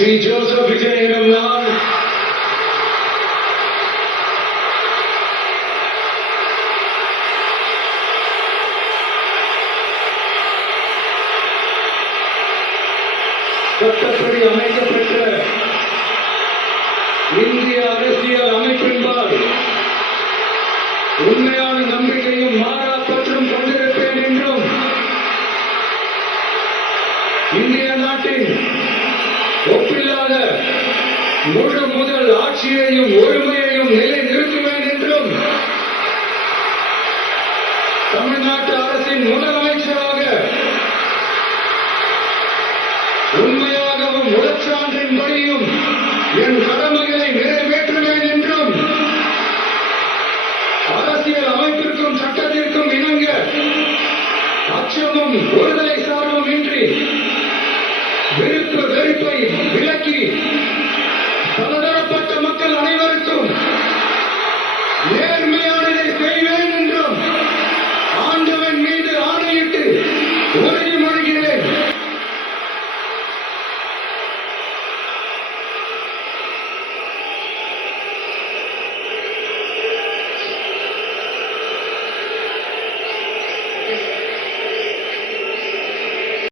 Shri Joseph विजयेगम नाम சட்டப்படி அமைக்கப்பட்ட இந்திய அரசியல் அமைப்பின்பால் உண்மையான நம்பிக்கையும் மாறா பற்றும் கொண்டிருப்பேன் என்றும் இந்திய நாட்டின் ஒப்பில்லாத முழு முதல் ஆட்சியையும் ஒருமையையும் நிலை நிறுத்துவேன் என்றும் தமிழ்நாட்டு அரசின் முதலமைச்சராக உண்மையாகவும் உடற்சான்றின்படியும் என் கடமைகளை நிறைவேற்றுவேன் என்றும் அரசியல் அமைப்பிற்கும் சட்டத்திற்கும் இணங்க அச்சமும் ஒருதலை சார்பும் இன்றி விருப்பு வெறுப்பை விலக்கி பலதரப்பட்ட மக்கள் அனைவருக்கும் நேர்மையானதை செய்வேன் என்றும் ஆண்டவன் மீது ஆணையிட்டு